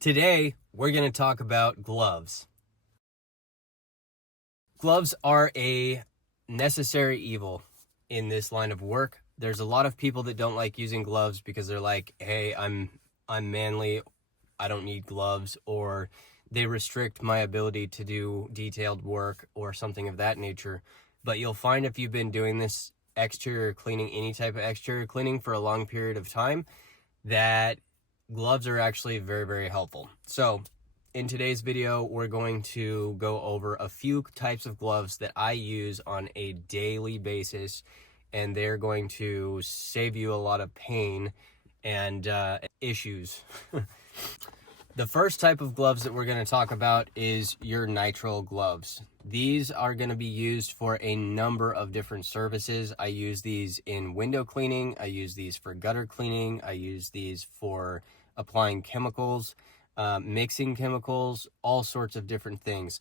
Today, we're going to talk about gloves. Gloves are a necessary evil in this line of work. There's a lot of people that don't like using gloves because they're like, hey, I'm manly, I don't need gloves, or they restrict my ability to do detailed work or something of that nature. But you'll find if you've been doing this exterior cleaning, any type of exterior cleaning for a long period of time, that gloves are actually very, very helpful. So in today's video, we're going to go over a few types of gloves that I use on a daily basis, and they're going to save you a lot of pain and issues. The first type of gloves that we're going to talk about is your nitrile gloves. These are going to be used for a number of different services. I use these in window cleaning. I use these for gutter cleaning. I use these for applying chemicals, mixing chemicals, all sorts of different things.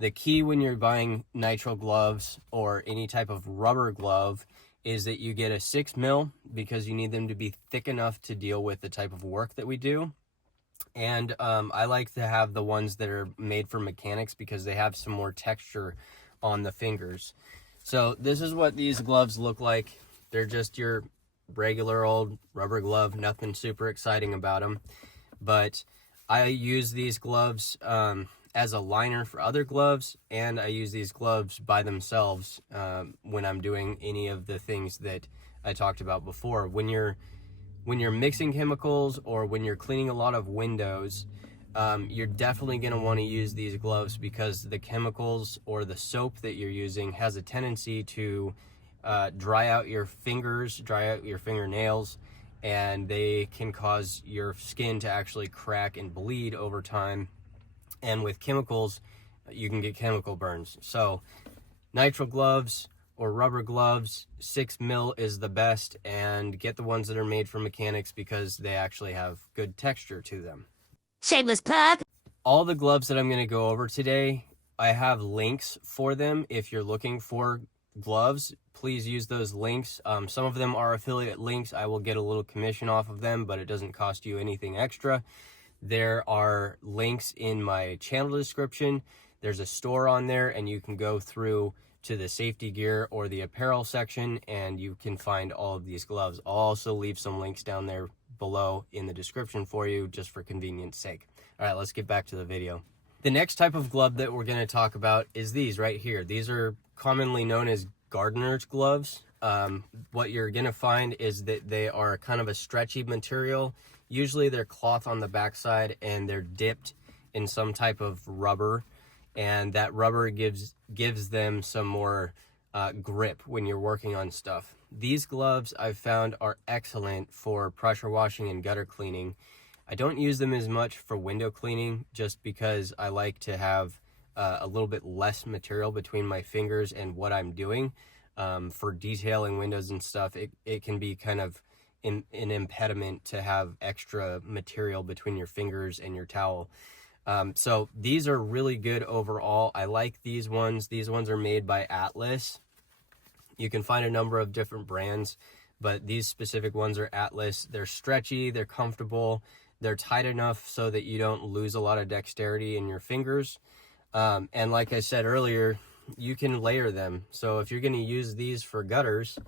The key when you're buying nitrile gloves or any type of rubber glove is that you get a 6 mil because you need them to be thick enough to deal with the type of work that we do. And I like to have the ones that are made for mechanics because they have some more texture on the fingers. So this is what these gloves look like. They're just your regular old rubber glove, nothing super exciting about them. But I use these gloves as a liner for other gloves, and I use these gloves by themselves when I'm doing any of the things that I talked about before. When you're mixing chemicals or when you're cleaning a lot of windows, you're definitely going to want to use these gloves because the chemicals or the soap that you're using has a tendency to dry out your fingers, dry out your fingernails, and they can cause your skin to actually crack and bleed over time. And with chemicals, you can get chemical burns. So nitrile gloves or rubber gloves, 6 mil is the best, and get the ones that are made for mechanics because they actually have good texture to them. Shameless plug. All the gloves that I'm going to go over today, I have links for them. If you're looking for gloves, please use those links. Some of them are affiliate links. I will get a little commission off of them, but it doesn't cost you anything extra. There are links in my channel description. There's a store on there, and you can go through to the safety gear or the apparel section, and you can find all of these gloves. I'll also leave some links down there below in the description for you, just for convenience sake. All right, let's get back to the video. The next type of glove that we're going to talk about is these right here. These are commonly known as gardener's gloves. What you're going to find is that they are kind of a stretchy material. Usually they're cloth on the backside, and they're dipped in some type of rubber, and that rubber gives them some more grip when you're working on stuff. These gloves I've found are excellent for pressure washing and gutter cleaning. I don't use them as much for window cleaning just because I like to have a little bit less material between my fingers and what I'm doing. For detailing windows and stuff, it can be kind of an impediment to have extra material between your fingers and your towel. So these are really good overall. I like these ones. These ones are made by Atlas. You can find a number of different brands, but these specific ones are Atlas. They're stretchy, they're comfortable, they're tight enough so that you don't lose a lot of dexterity in your fingers. And like I said earlier, you can layer them. So if you're going to use these for gutters,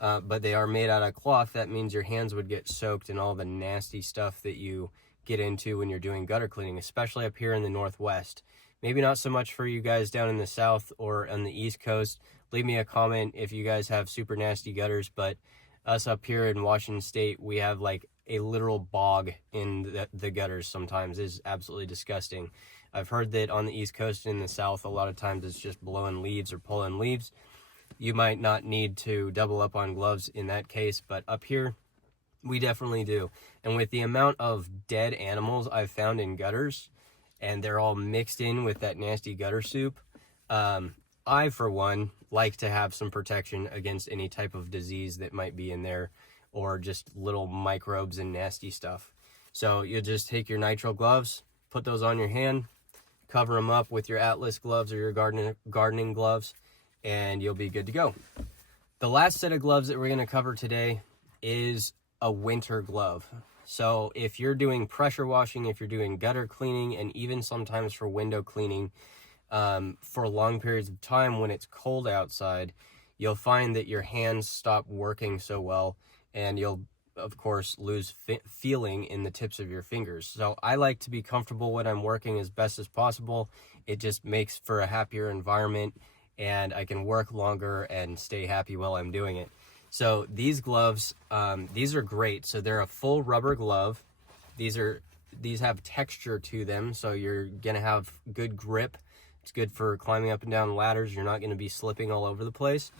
but they are made out of cloth, that means your hands would get soaked in all the nasty stuff that you get into when you're doing gutter cleaning, especially up here in the Northwest. Maybe not so much for you guys down in the South or on the East Coast. Leave me a comment if you guys have super nasty gutters, but us up here in Washington State, we have like a literal bog in the gutters sometimes. It's absolutely disgusting. I've heard that on the East Coast and in the South, a lot of times it's just blowing leaves or pulling leaves. You might not need to double up on gloves in that case, but up here, we definitely do. And with the amount of dead animals I've found in gutters, and they're all mixed in with that nasty gutter soup, I, for one, like to have some protection against any type of disease that might be in there, or just little microbes and nasty stuff. So you'll just take your nitrile gloves, put those on your hand, cover them up with your Atlas gloves or your gardening gloves, and you'll be good to go. The last set of gloves that we're going to cover today is a winter glove. So if you're doing pressure washing, if you're doing gutter cleaning, and even sometimes for window cleaning, for long periods of time when it's cold outside, you'll find that your hands stop working so well, and you'll of course lose feeling in the tips of your fingers. So I like to be comfortable when I'm working as best as possible. It just makes for a happier environment, and I can work longer and stay happy while I'm doing it. So these gloves, these are great. So they're a full rubber glove. These have texture to them, so you're gonna have good grip. It's good for climbing up and down ladders. You're not gonna be slipping all over the place.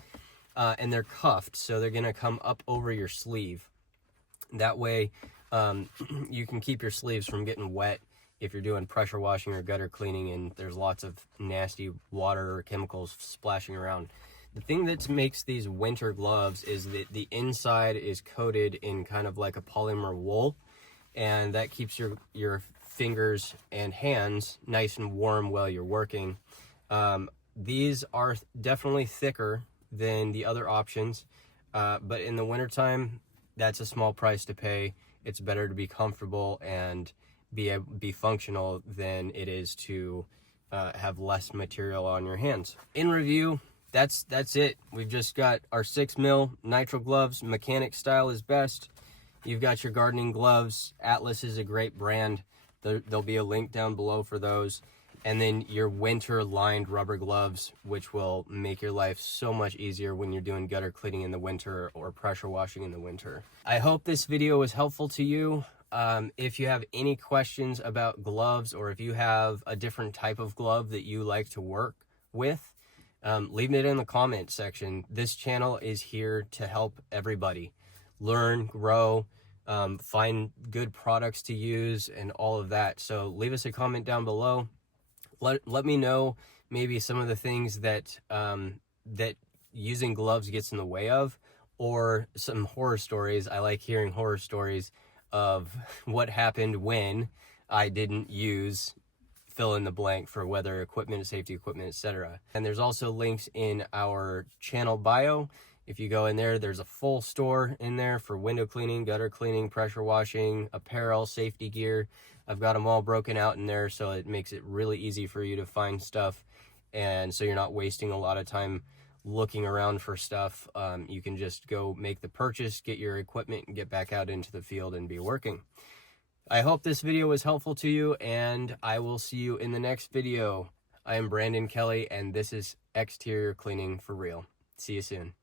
And they're cuffed, so they're gonna come up over your sleeve. That way, you can keep your sleeves from getting wet if you're doing pressure washing or gutter cleaning and there's lots of nasty water or chemicals splashing around. The thing that makes these winter gloves is that the inside is coated in kind of like a polymer wool, and that keeps your fingers and hands nice and warm while you're working. These are definitely thicker than the other options, but in the wintertime, that's a small price to pay. It's better to be comfortable and be functional than it is to have less material on your hands. In review, that's it. We've just got our 6mm nitrile gloves. Mechanic style is best. You've got your gardening gloves. Atlas is a great brand. There'll be a link down below for those. And then your winter lined rubber gloves, which will make your life so much easier when you're doing gutter cleaning in the winter or pressure washing in the winter. I hope this video was helpful to you. If you have any questions about gloves, or if you have a different type of glove that you like to work with, leave it in the comment section. This channel is here to help everybody learn, grow, find good products to use, and all of that. So leave us a comment down below. Let me know maybe some of the things that that using gloves gets in the way of, or some horror stories. I like hearing horror stories of what happened when I didn't use fill in the blank for weather equipment, safety equipment, etc. And there's also links in our channel bio. If you go in there, there's a full store in there for window cleaning, gutter cleaning, pressure washing, apparel, safety gear. I've got them all broken out in there, so it makes it really easy for you to find stuff, and so you're not wasting a lot of time looking around for stuff. You can just go make the purchase, get your equipment, and get back out into the field and be working. I hope this video was helpful to you, and I will see you in the next video. I am Brandon Kelly, and this is Exterior Cleaning for Real. See you soon.